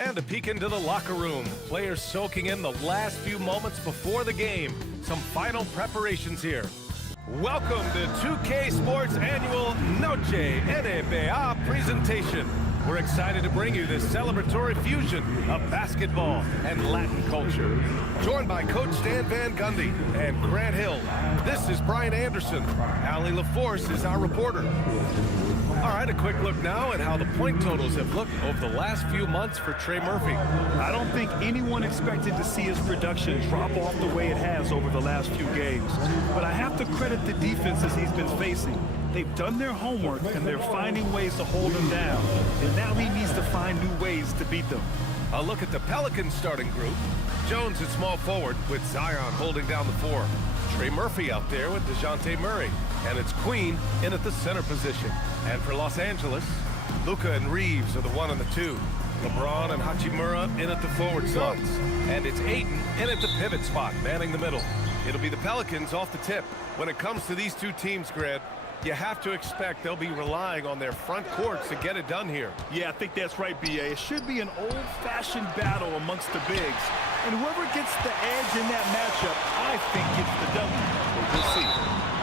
And a peek into the locker room. Players soaking in the last few moments before the game. Some final preparations here. Welcome to 2K Sports Annual Noche NBA presentation. We're excited to bring you this celebratory fusion of basketball and Latin culture. Joined by Coach Stan Van Gundy and Grant Hill, this is Brian Anderson. Allie LaForce is our reporter. All right, a quick look now at how the point totals have looked over the last few months for Trey Murphy. I don't think anyone expected to see his production drop off the way it has over the last few games. But I have to credit the defenses he's been facing. They've done their homework, and they're finding ways to hold him down. And now he needs to find new ways to beat them. A look at the Pelicans starting group. Jones at small forward with Zion holding down the four. Trey Murphy out there with DeJounte Murray. And it's Queen in at the center position. And for Los Angeles, Luka and Reeves are the 1 and the 2. LeBron and Hachimura in at the forward slots. And it's Ayton in at the pivot spot, manning the middle. It'll be the Pelicans off the tip. When it comes to these two teams, Grant, you have to expect they'll be relying on their front courts to get it done here. Yeah, I think that's right, B.A. It should be an old-fashioned battle amongst the bigs. And whoever gets the edge in that matchup, I think gets the W. But we'll see.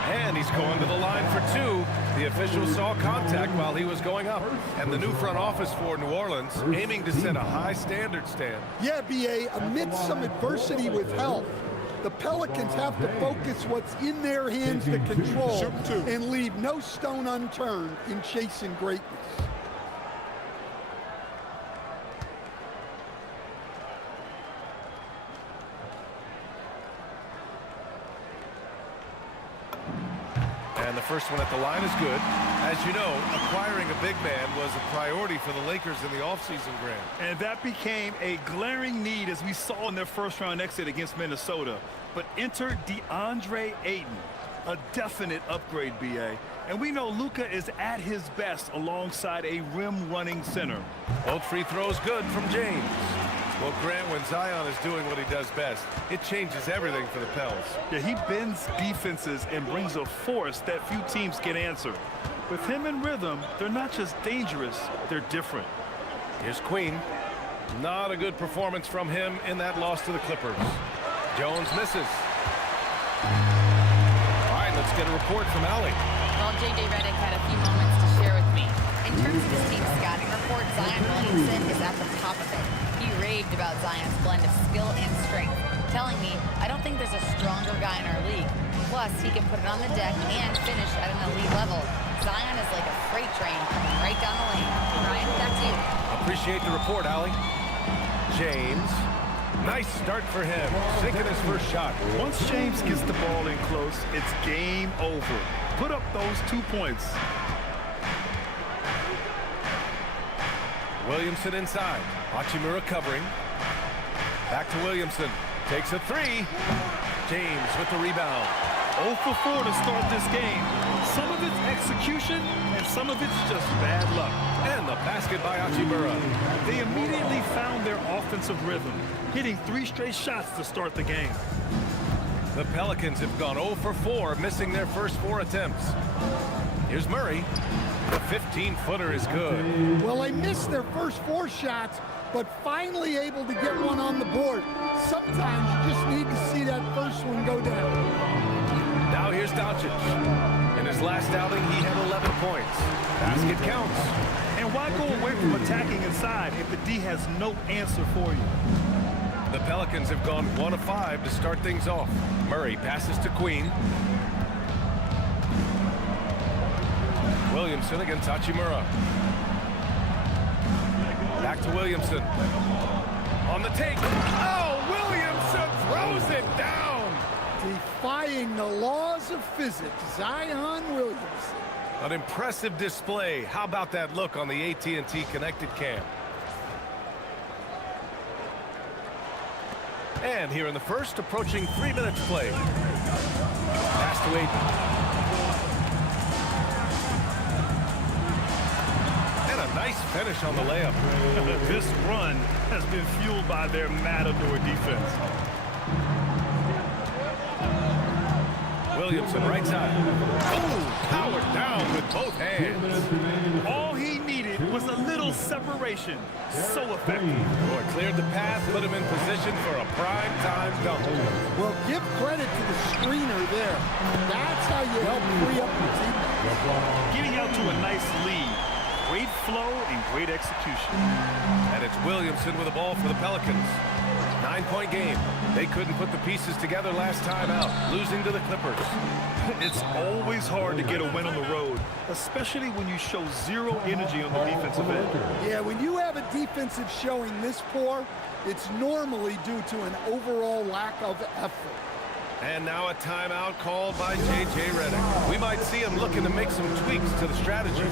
And he's going to the line for 2. The official saw contact while he was going up. And the new front office for New Orleans aiming to set a high standard, Stan. Yeah, B.A., amidst some adversity with health, the Pelicans have to focus what's in their hands to control and leave no stone unturned in chasing greatness. And the first one at the line is good. As you know, acquiring a big man was a priority for the Lakers in the offseason, Grant. And that became a glaring need as we saw in their first-round exit against Minnesota. But enter DeAndre Ayton, a definite upgrade, B.A. And we know Luka is at his best alongside a rim-running center. Both free throws good from James. Well, Grant, when Zion is doing what he does best, it changes everything for the Pels. Yeah, he bends defenses and brings a force that few teams can answer. With him in rhythm, they're not just dangerous, they're different. Here's Queen. Not a good performance from him in that loss to the Clippers. Jones misses. All right, let's get a report from Allie. Well, J.J. Redick had a few moments to share with me. In terms of his team's scouting report, Zion Williamson is at the top of it. He raved about Zion's blend of skill and strength, telling me, I don't think there's a stronger guy in our league. Plus, he can put it on the deck and finish at an elite level. Zion is like a freight train coming right down the lane. Ryan, back to you. Appreciate the report, Allie. James. Nice start for him, sinking his first shot. Once James gets the ball in close, it's game over. Put up those 2 points. Williamson inside. Hachimura covering. Back to Williamson. Takes a 3. James with the rebound. 0 for 4 to start this game. Some of it's execution, and some of it's just bad luck. And the basket by Hachimura. They immediately found their offensive rhythm, hitting 3 straight shots to start the game. The Pelicans have gone 0 for 4, missing their first 4 attempts. Here's Murray. The 15-footer is good. Well, they missed their first 4 shots, but finally able to get one on the board. Sometimes you just need to see that first one go down. Now here's Doncic. In his last outing, he had 11 points. Basket counts. And why go away from attacking inside if the D has no answer for you? The Pelicans have gone 1 of 5 to start things off. Murray passes to Queen. Williamson against Hachimura. Back to Williamson. On the take. Oh, Williamson throws it down. Defying the laws of physics, Zion Williamson. An impressive display. How about that look on the AT&T connected cam? And here in the first, approaching 3 minutes played. Pass to Ayton. Nice finish on the layup. This run has been fueled by their matador defense. Williamson right side. Oh, powered down with both hands. All he needed was was a little separation. So effective. Boy, cleared the path, put him in position for a prime-time dunk. Well, give credit to the screener there. That's how you help free up your team. Getting out to a nice lead. Great flow and great execution. And it's Williamson with the ball for the Pelicans. 9-point game. They couldn't put the pieces together last time out, losing to the Clippers. It's always hard to get a win on the road, especially when you show zero energy on the defensive end. Yeah, when you have a defensive showing this poor, it's normally due to an overall lack of effort. And now a timeout called by J.J. Redick. We might see him looking to make some tweaks to the strategy.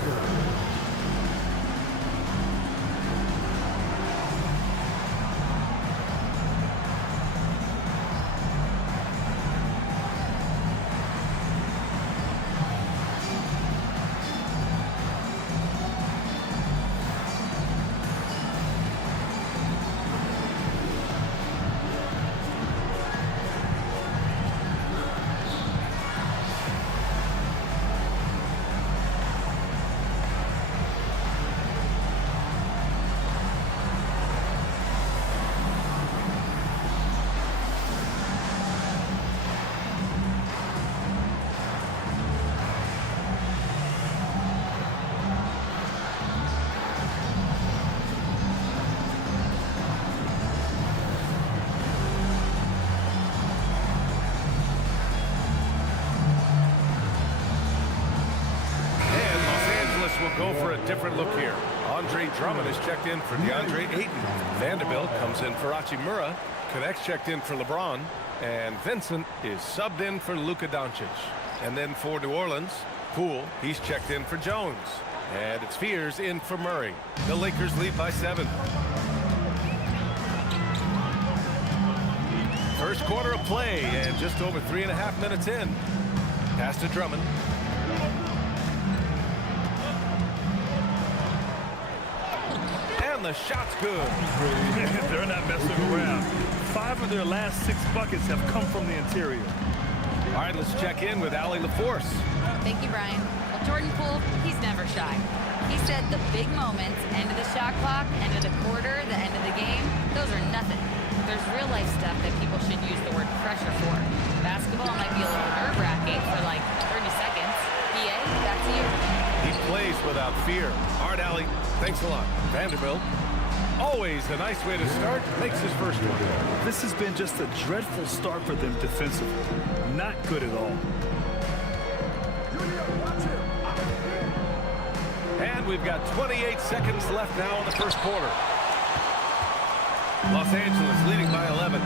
Will go for a different look here. Andre Drummond is checked in for DeAndre Ayton. Vanderbilt comes in for Hachimura. Connects checked in for LeBron. And Vincent is subbed in for Luka Doncic. And then for New Orleans, Poole, he's checked in for Jones. And it's Fears in for Murray. The Lakers lead by 7. First quarter of play and just over 3.5 minutes in. Pass to Drummond. The shot's good. They're not messing around. 5 of their last 6 buckets have come from the interior. All right, let's check in with Allie LaForce. Thank you, Brian. Well, Jordan Poole, he's never shy. He said the big moments, end of the shot clock, end of the quarter, the end of the game, those are nothing. There's real life stuff that people should use the word pressure for. Basketball might be a little nerve-wracking for like 30 seconds. PA, back to you. He plays without fear. All right, Allie, thanks a lot. Vanderbilt, always a nice way to start, makes his first one. This has been just a dreadful start for them defensively. Not good at all. And we've got 28 seconds left now in the first quarter. Los Angeles leading by 11.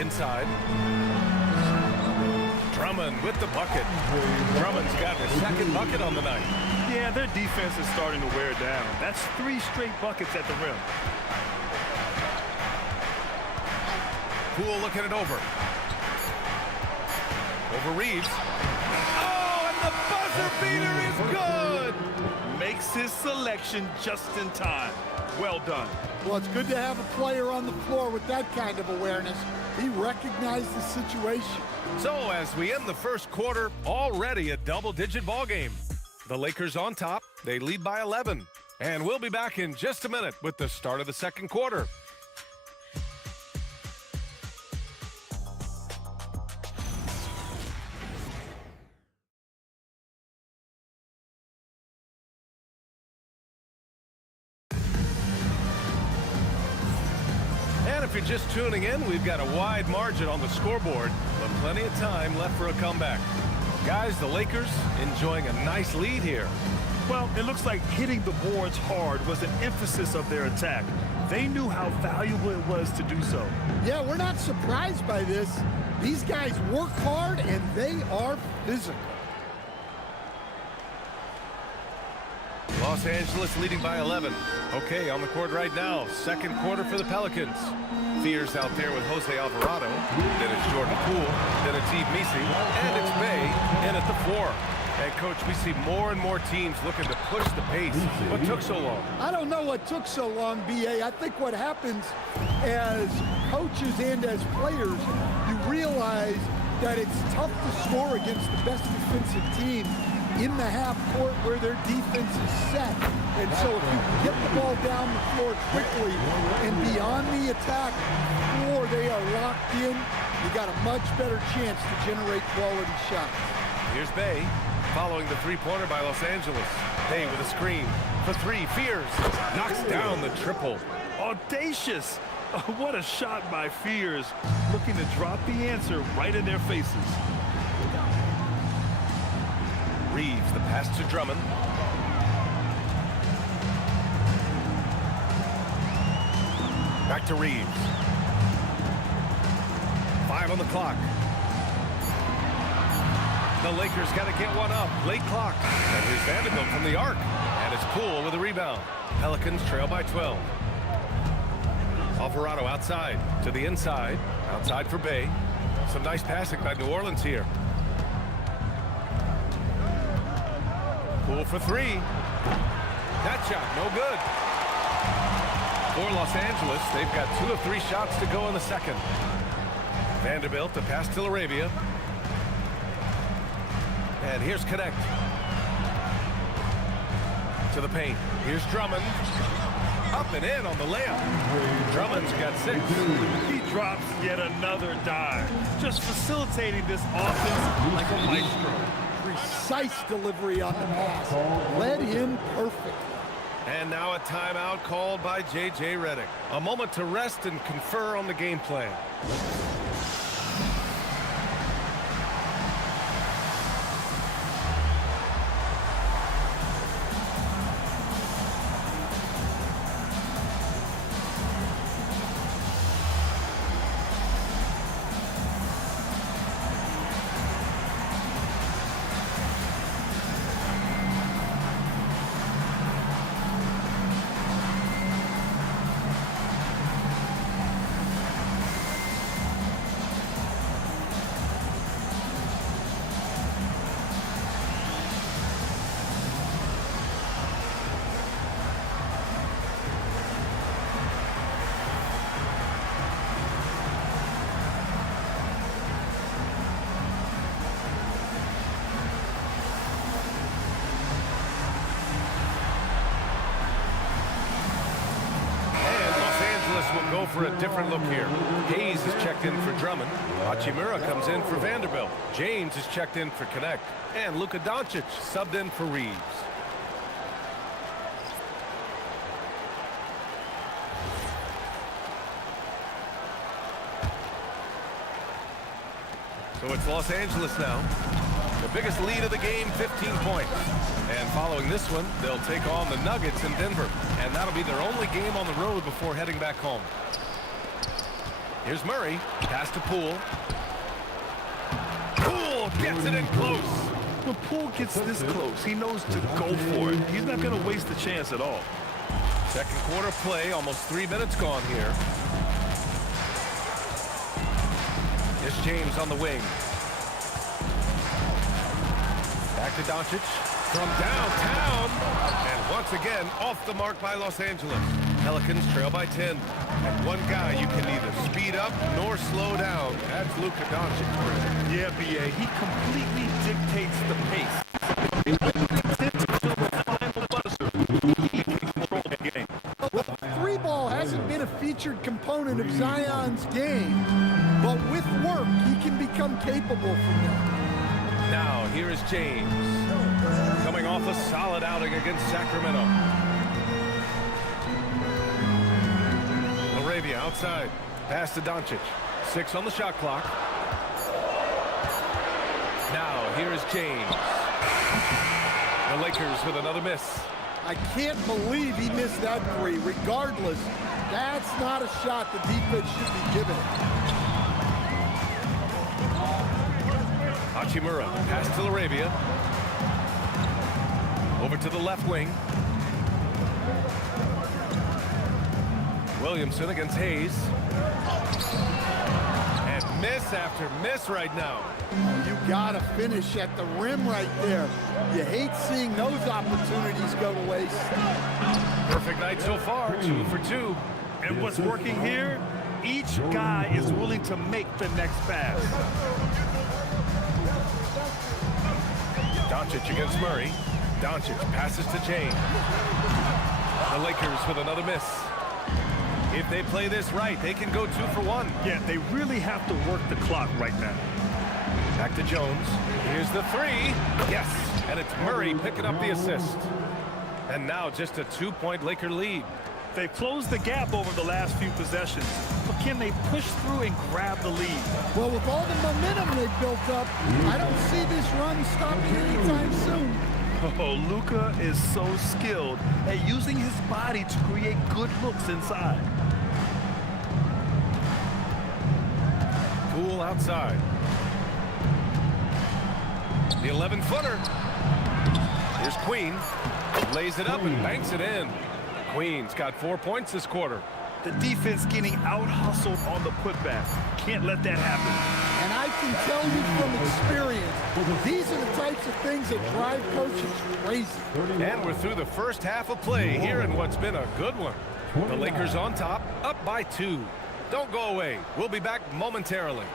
Inside. Drummond with the bucket. Drummond's got his second bucket on the night. Yeah, their defense is starting to wear down. That's 3 straight buckets at the rim. Poole looking it over. Over Reeves. Oh, and the buzzer beater is good! Makes his selection just in time. Well done. Well, it's good to have a player on the floor with that kind of awareness. He recognized the situation. So as we end the first quarter, already a double-digit ball game. The Lakers on top. They lead by 11. And we'll be back in just a minute with the start of the second quarter. And if you're just tuning in, we've got a wide margin on the scoreboard, but plenty of time left for a comeback. Guys, the Lakers enjoying a nice lead here. Well, it looks like hitting the boards hard was an emphasis of their attack. They knew how valuable it was to do so. Yeah, we're not surprised by this. These guys work hard and they are physical. Los Angeles leading by 11. Okay, on the court right now, second quarter for the Pelicans. Fears out there with Jose Alvarado. Then it's Jordan Poole. Then it's Yves Missi. And it's Bay in at the 4. And, Coach, we see more and more teams looking to push the pace. What took so long? I don't know what took so long, B.A. I think what happens as coaches and as players, you realize that it's tough to score against the best defensive team in the half court where their defense is set. And so if you get the ball down the floor quickly and beyond the attack before they are locked in, you got a much better chance to generate quality shots. Here's Bay, following the three-pointer by Los Angeles. Bay with a screen for three, Fears, knocks down the triple. Audacious! Oh, what a shot by Fears, looking to drop the answer right in their faces. Reeves, the pass to Drummond. Back to Reeves. 5 on the clock. The Lakers got to get one up. Late clock. And here's Vanderbilt from the arc. And it's Poole with a rebound. Pelicans trail by 12. Alvarado outside to the inside. Outside for Bay. Some nice passing by New Orleans here. Poole for three. That shot, no good. For Los Angeles, they've got 2 of 3 shots to go in the second. Vanderbilt, the pass to Arabia. And here's Connect. To the paint. Here's Drummond. Up and in on the layup. Drummond's got 6. He drops yet another dive, just facilitating this offense like a maestro. Precise delivery on the pass. Led him perfect. And now a timeout called by J.J. Redick. A moment to rest and confer on the game plan. Will go for a different look here. Hayes is checked in for Drummond. Hachimura comes in for Vanderbilt. James is checked in for Connect. And Luka Doncic subbed in for Reeves. So it's Los Angeles now. The biggest lead of the game, 15 points. And following this one, they'll take on the Nuggets in Denver. And that'll be their only game on the road before heading back home. Here's Murray. Pass to Poole. Poole gets it in close. When Poole gets this close, he knows to go for it. He's not going to waste the chance at all. Second quarter play, almost 3 minutes gone here. Here's James on the wing. Back to Doncic from downtown. And once again, off the mark by Los Angeles. Pelicans trail by 10. And one guy you can neither speed up nor slow down. That's Luka Doncic. Yeah, B.A., he completely dictates the pace. He can control the game. Three ball hasn't been a featured component of Zion's game, but with work, he can become capable from that. Now, here is James, coming off a solid outing against Sacramento. Arabia outside, pass to Doncic. 6 on the shot clock. Now, here is James. The Lakers with another miss. I can't believe he missed that three. Regardless, that's not a shot the defense should be giving. Hachimura, pass to Arabia. Over to the left wing. Williamson against Hayes. And miss after miss right now. You gotta finish at the rim right there. You hate seeing those opportunities go to waste. Perfect night so far, 2 for 2. And what's working here? Each guy is willing to make the next pass. Doncic against Murray. Doncic passes to James. The Lakers with another miss. If they play this right, they can go 2 for 1. Yeah, they really have to work the clock right now. Back to Jones. Here's the 3. Yes, and it's Murray picking up the assist. And now just a 2-point Laker lead. They've closed the gap over the last few possessions, but can they push through and grab the lead? Well, with all the momentum they've built up, I don't see this run stopping anytime soon. Oh, Luka is so skilled at using his body to create good looks inside. Poole outside. The 11-footer. Here's Queen. Lays it up and banks it in. Queen's got 4 points this quarter. The defense getting out-hustled on the putback. Can't let that happen. And I can tell you from experience, these are the types of things that drive coaches crazy. And we're through the first half of play here in what's been a good one. The Lakers on top, up by 2. Don't go away. We'll be back momentarily.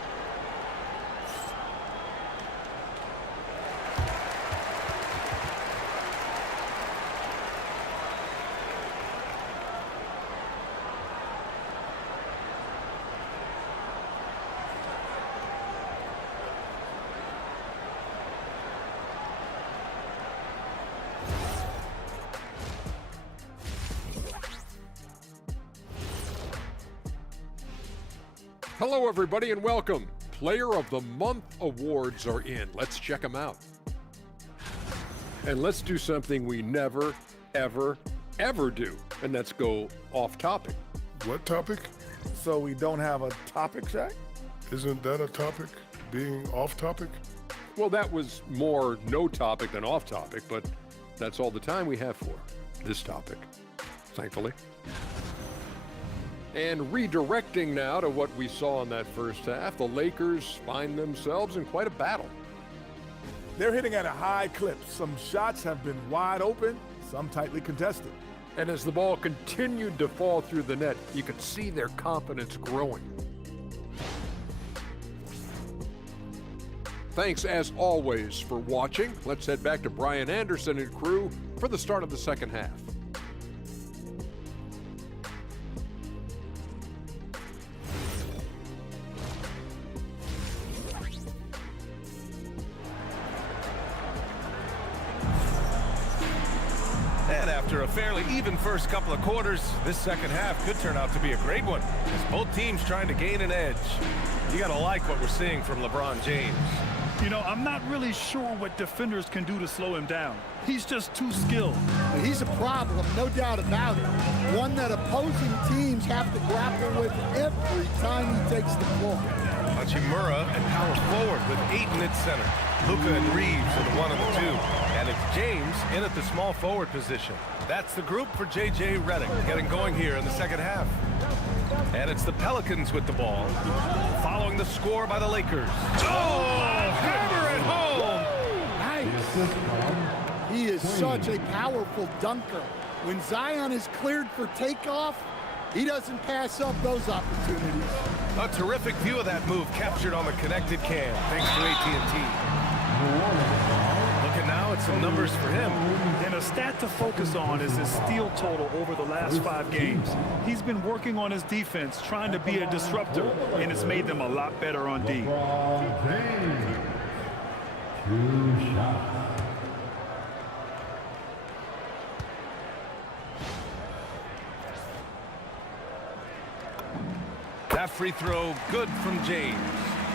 Hello, everybody, and welcome. Player of the Month awards are in. Let's check them out. And let's do something we never, ever, ever do, and that's go off topic. What topic? So we don't have a topic, Shaq? Isn't that a topic? Being off topic? Well, that was more no topic than off topic, but that's all the time we have for this topic, thankfully. And redirecting now to what we saw in that first half, the Lakers find themselves in quite a battle. They're hitting at a high clip. Some shots have been wide open, some tightly contested. And as the ball continued to fall through the net, you could see their confidence growing. Thanks, as always, for watching. Let's head back to Brian Anderson and crew for the start of the second half. And after a fairly even first couple of quarters, this second half could turn out to be a great one, as both teams trying to gain an edge. You gotta like what we're seeing from LeBron James. You know, I'm not really sure what defenders can do to slow him down. He's just too skilled. He's a problem, no doubt about it. One that opposing teams have to grapple with every time he takes the ball. Hachimura at power forward with Ayton at center. Luka and Reeves are the 1 and the 2. And it's James in at the small forward position. That's the group for J.J. Redick getting going here in the second half. And it's the Pelicans with the ball, following the score by the Lakers. Oh, hammer it home! Nice. He is such a powerful dunker. When Zion is cleared for takeoff, he doesn't pass up those opportunities. A terrific view of that move captured on the connected cam, thanks to AT&T. Looking now at some numbers for him. And a stat to focus on is his steal total over the last 5 games. He's been working on his defense, trying to be a disruptor, and it's made them a lot better on D. 2 shots. That free throw, good from James.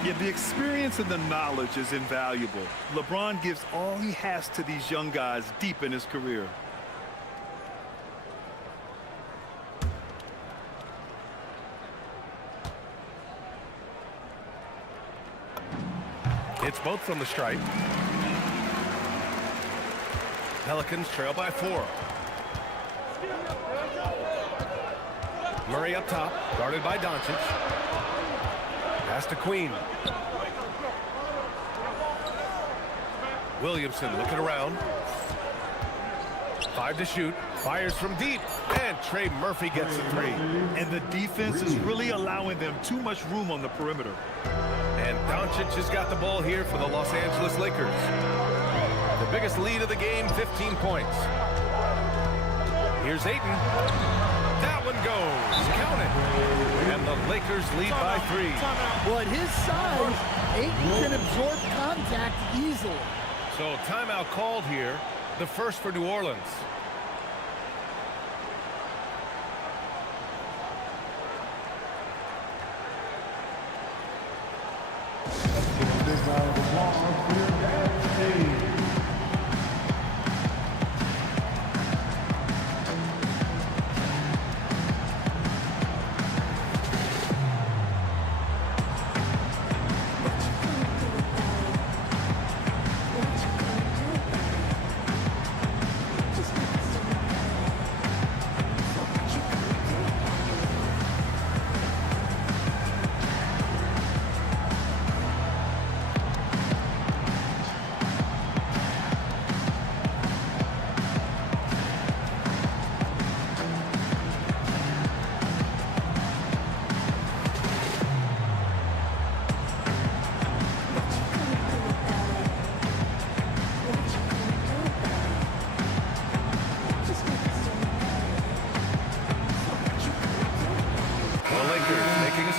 Yeah, the experience and the knowledge is invaluable. LeBron gives all he has to these young guys deep in his career. It's both from the stripe. Pelicans trail by 4. Murray up top, guarded by Doncic. Pass to Queen. Williamson looking around. 5 to shoot. Fires from deep. And Trey Murphy gets the 3. And the defense is really allowing them too much room on the perimeter. And Doncic has got the ball here for the Los Angeles Lakers. The biggest lead of the game, 15 points. Here's Ayton. That one goes. Count it. And the Lakers lead by 3. Well, at his size, Ayton can absorb contact easily. So timeout called here, the first for New Orleans. Big round of applause for your dance team.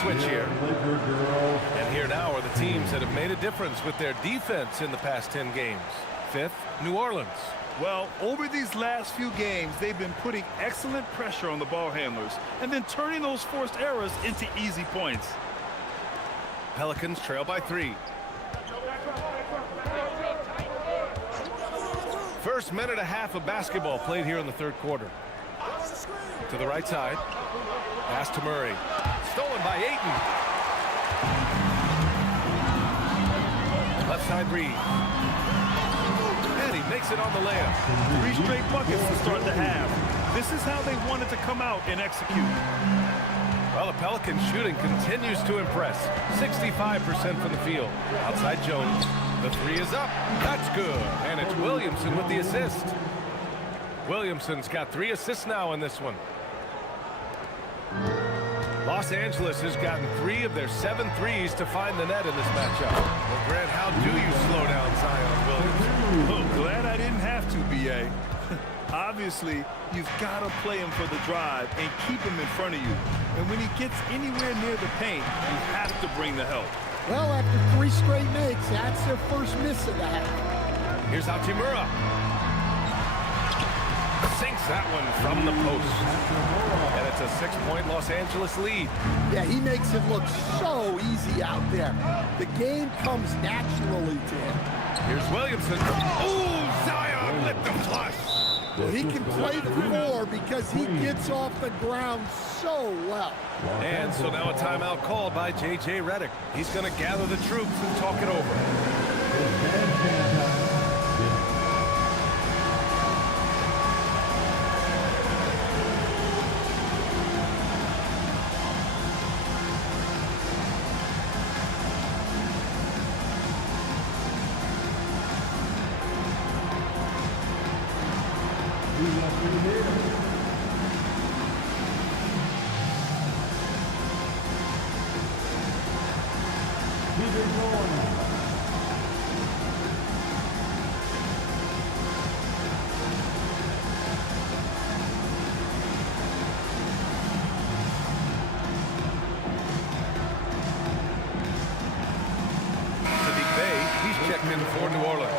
Switch here. And here now are the teams that have made a difference with their defense in the past 10 games. Fifth, New Orleans. Well, over these last few games, they've been putting excellent pressure on the ball handlers and then turning those forced errors into easy points. Pelicans trail by 3. First minute and a half of basketball played here in the third quarter. To the right side. Pass to Murray. Stolen by Ayton. Left side Reed. And he makes it on the layup. 3 straight buckets to start the half. This is how they wanted to come out and execute. Well, the Pelicans shooting continues to impress. 65% from the field. Outside Jones. The 3 is up. That's good. And it's Williamson with the assist. Williamson's got 3 assists now in this one. Los Angeles has gotten 3 of their 7 threes to find the net in this matchup. Well, Grant, how do you slow down Zion Williamson? Oh, glad I didn't have to, B.A. Obviously, you've got to play him for the drive and keep him in front of you. And when he gets anywhere near the paint, you have to bring the help. Well, after 3 straight makes, that's their first miss of the half. Here's Hachimura. Sinks that one from the post. And it's a 6-point Los Angeles lead. Yeah, he makes it look so easy out there. The game comes naturally to him. Here's Williamson. Ooh, Zion with the flush. Well, he can play the 4 because he gets off the ground so well. And so now a timeout called by J.J. Redick. He's going to gather the troops and talk it over. Checked in for New Orleans.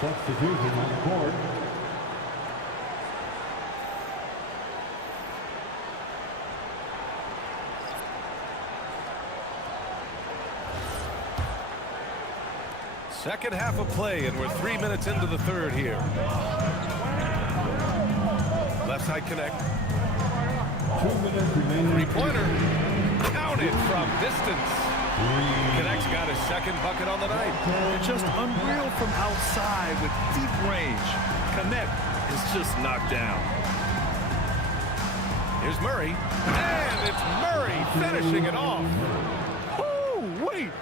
Substitution on the court. Second half of play, and we're 3 minutes into the third here. Left side connect. 2 minutes remaining. Three-pointer. Counted from distance. Connect's got his second bucket on the night. They're just unreal from outside with deep range. Connect is just knocked down. Here's Murray. And it's Murray finishing it off. Oh, wait.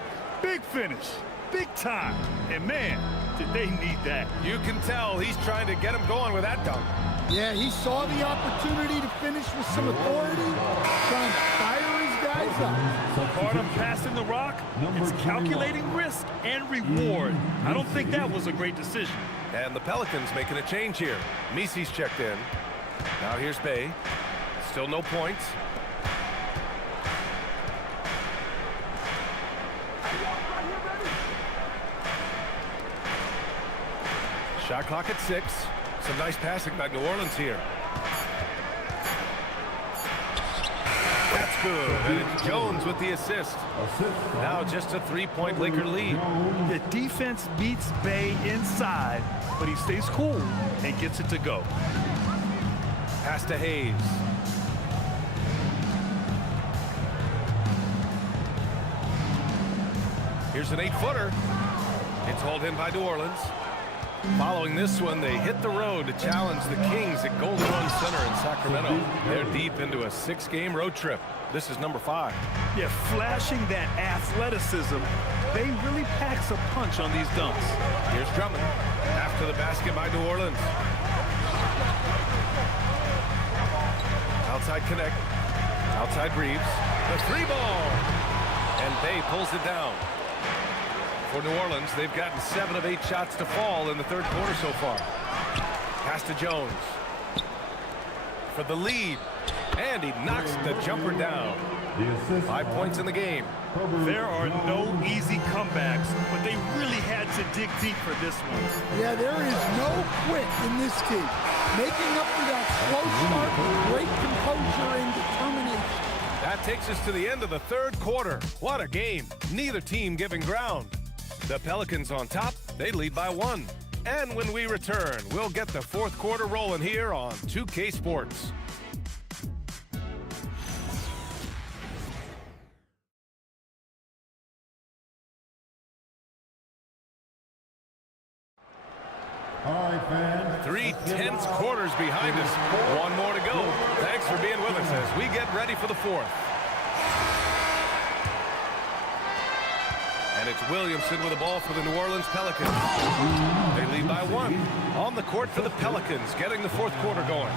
Big finish. Big time. And man, did they need that. You can tell he's trying to get him going with that dunk. Yeah, he saw the opportunity to finish with some authority, trying to fire his guy. Eyes up. Part of passing the rock is calculating risk and reward. I don't think that was a great decision. And the Pelicans making a change here. Misi's checked in. Now here's Bay. Still no points. Shot clock at 6. Some nice passing by New Orleans here. That's good. And it's Jones with the assist. Now just a 3-point Laker lead. The defense beats Bay inside, but he stays cool and gets it to go. Pass to Hayes. Here's an 8-footer. It's hauled in by New Orleans. Following this one, they hit the road to challenge the Kings at Golden Run Center in Sacramento. They're deep into a 6-game road trip. This is number 5. Yeah, flashing that athleticism. Bay really packs a punch on these dunks. Here's Drummond. After the basket by New Orleans. Outside connect. Outside Reeves. The 3-ball. And Bay pulls it down. For New Orleans, they've gotten 7 of 8 shots to fall in the third quarter so far. Pass to Jones. For the lead. And he knocks the jumper down. 5 points in the game. There are no easy comebacks, but they really had to dig deep for this one. Yeah, there is no quit in this team. Making up for that slow start with great composure and determination. That takes us to the end of the third quarter. What a game. Neither team giving ground. The Pelicans on top, they lead by 1. And when we return, we'll get the fourth quarter rolling here on 2K Sports. All right, fans. 3 tense quarters behind us. 1 more to go. Thanks for being with us as we get ready for the fourth. And it's Williamson with the ball for the New Orleans Pelicans. They lead by 1. On the court for the Pelicans, getting the fourth quarter going.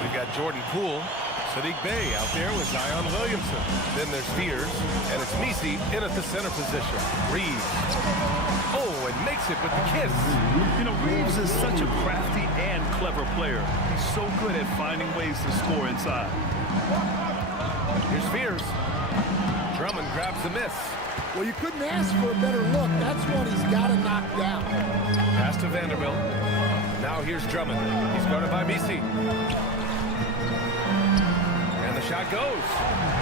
We've got Jordan Poole, Sadiq Bey out there with Zion Williamson. Then there's Spears, and it's Misi in at the center position. Reeves. Oh, and makes it with the kiss. You know, Reeves is such a crafty and clever player. He's so good at finding ways to score inside. Here's Spears. Drummond grabs the miss. Well, you couldn't ask for a better look. That's one he's got to knock down. Pass to Vanderbilt. Now here's Drummond. He's guarded by Misi. And the shot goes.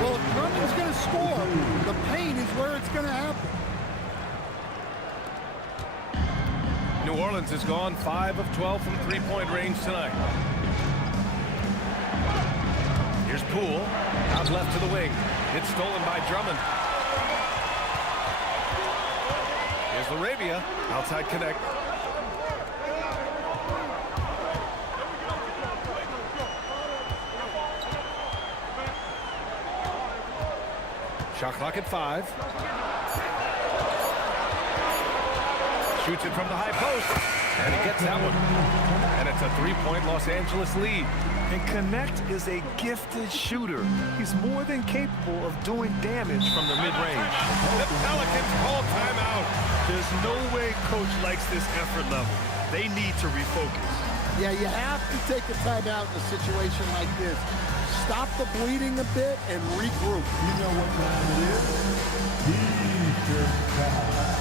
Well, if Drummond's going to score, the paint is where it's going to happen. New Orleans has gone 5 of 12 from three-point range tonight. Here's Poole. Out left to the wing. It's stolen by Drummond. Here's Arabia. Outside connect. Shot clock at 5. Shoots it from the high post. And he gets that one. And it's a 3-point Los Angeles lead. And Connect is a gifted shooter. He's more than capable of doing damage from the mid-range. The Pelicans call timeout. There's no way coach likes this effort level. They need to refocus. Yeah, you have to take a timeout in a situation like this. Stop the bleeding a bit and regroup. You know what time it is? Defense time.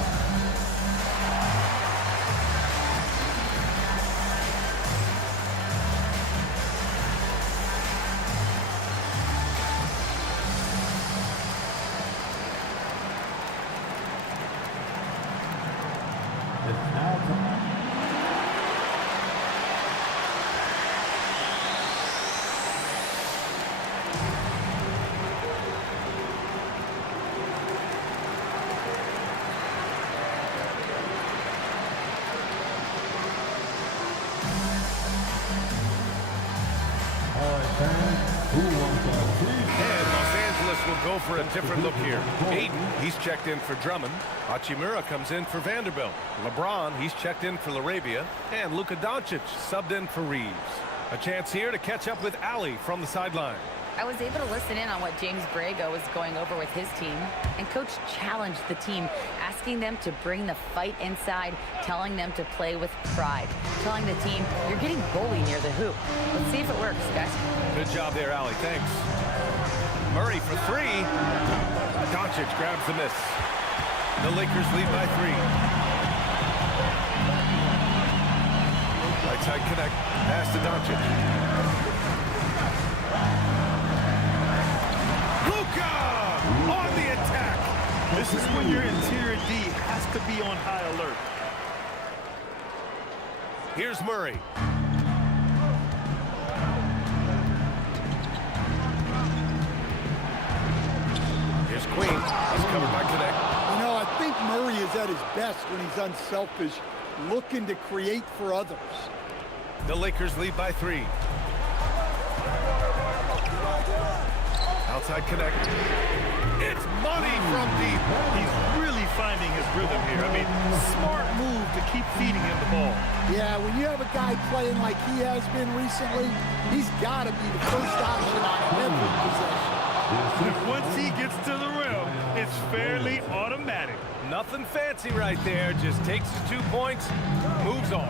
It's now time. And Los Angeles will go for a different look here. Aiden, he's checked in for Drummond. Hachimura comes in for Vanderbilt. LeBron, he's checked in for Laravia. And Luka Doncic subbed in for Reeves. A chance here to catch up with Ali from the sideline. I was able to listen in on what James Borrego was going over with his team, and Coach challenged the team, asking them to bring the fight inside, telling them to play with pride, telling the team, you're getting bullied near the hoop. Let's see if it works, guys. Good job there, Allie. Thanks. Murray for three. Doncic grabs the miss. The Lakers lead by 3. Right side connect. Pass to Doncic. Luka on the attack. This is when your interior D has to be on high alert. Here's Murray. Here's Queen. He's covered by Connect. You know, I think Murray is at his best when he's unselfish, looking to create for others. The Lakers lead by 3. Outside Connect. It's money from deep. He's really finding his rhythm here. I mean, smart move to keep feeding him the ball. Yeah, when you have a guy playing like he has been recently, he's got to be the first option on every possession. Once he gets to the rim, it's fairly automatic. Nothing fancy right there. Just takes his 2 points, moves on.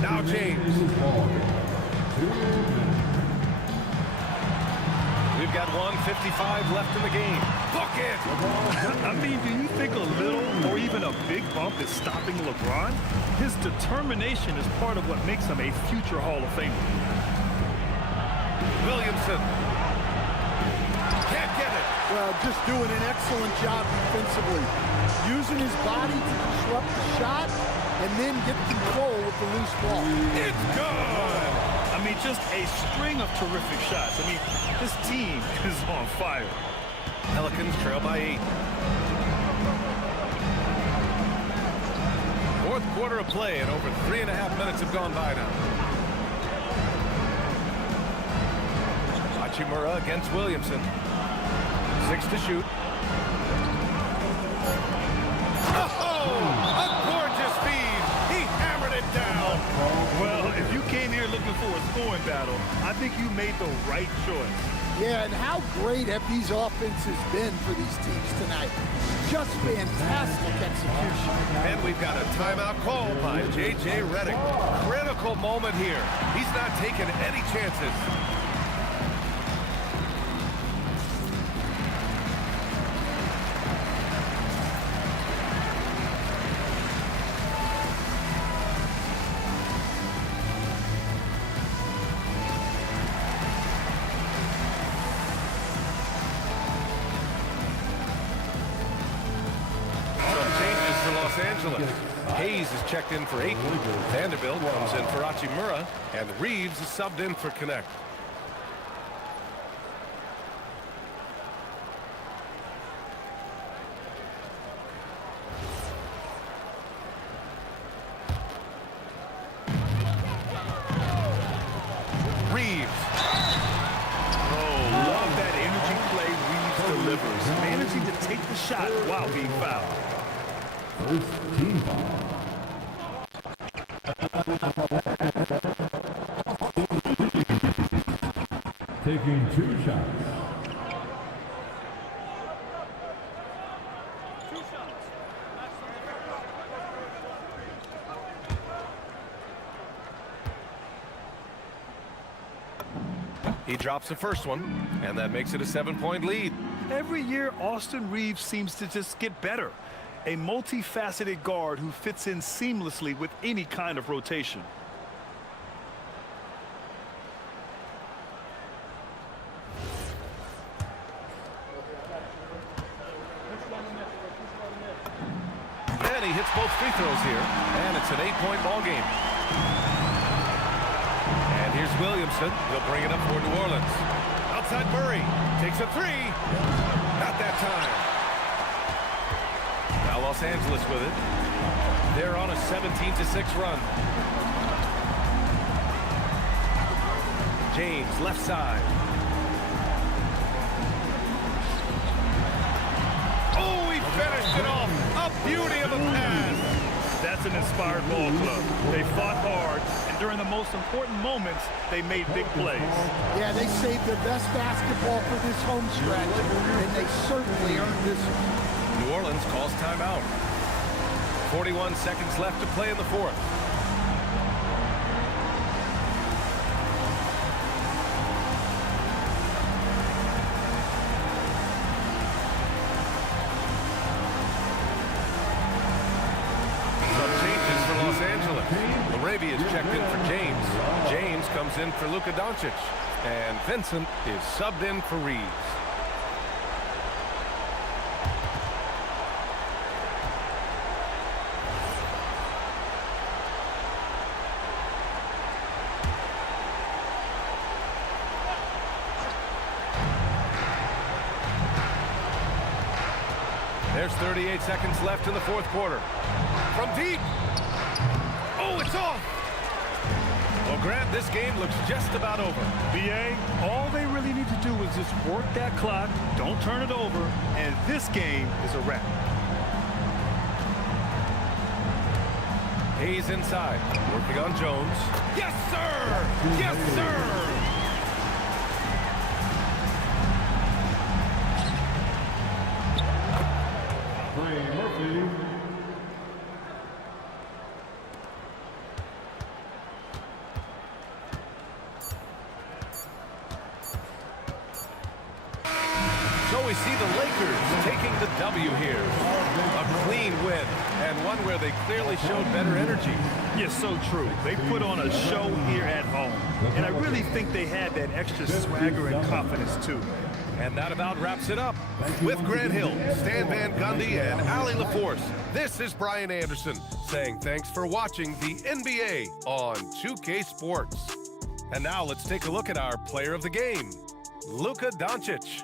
Now James. We've got 1:55 left in the game. Book it! I mean, do you think a little or even a big bump is stopping LeBron? His determination is part of what makes him a future Hall of Famer. Williamson. Can't get it. Well, just doing an excellent job defensively. Using his body to disrupt the shot and then get control with the loose ball. It's good! I mean, just a string of terrific shots. I mean, this team is on fire. Pelicans trail by 8. Fourth quarter of play, and over 3.5 minutes have gone by now. Hachimura against Williamson. 6 to shoot. Oh! A gorgeous feed! He hammered it down! Well, if you came here looking for a scoring battle, I think you made the right choice. Yeah, and how great have these offenses been for these teams tonight? Just fantastic execution. And we've got a timeout call by J.J. Redick. Critical moment here. He's not taking any chances. Angeles. Hayes is checked in for 8. Vanderbilt comes in for Hachimura, and Reeves is subbed in for Connect. Reeves. Oh, love that energy play Reeves delivers. Managing to take the shot while being fouled. First team foul. Taking 2 shots. He drops the first one, and that makes it a 7-point lead. Every year, Austin Reeves seems to just get better. A multifaceted guard who fits in seamlessly with any kind of rotation. And he hits both free throws here, and it's an 8-point ball game. And here's Williamson. He'll bring it up for New Orleans. Outside Murray. Takes a 3. Not that time. Now Los Angeles with it. They're on a 17-6 run. James, left side. Oh, he finished it off. A beauty of a pass. That's an inspired ball club. They fought hard and during the most important moments, they made big plays. Yeah, they saved their best basketball for this home stretch, and they certainly earned this one. New Orleans calls timeout. 41 seconds left to play in the fourth. Some changes for Los Angeles. Arabia is checked in for James. James comes in for Luka Doncic. And Vincent is subbed in for Reeves. There's 38 seconds left in the fourth quarter. From deep. Oh, it's off. Well, Grant, this game looks just about over. BA, all they really need to do is just work that clock, don't turn it over, and this game is a wrap. Hayes inside, working on Jones. Yes, sir! Yes, sir! Trey Murphy. So we see the Lakers taking the W here. A clean win, and one where they clearly showed better energy. Yes, so true. They put on a show here at home, and I really think they had that extra swagger and confidence too. And that about wraps it up. With Grant Hill, Stan Van Gundy, and Allie LaForce, this is Brian Anderson saying thanks for watching the NBA on 2K Sports. And now let's take a look at our player of the game, Luka Doncic.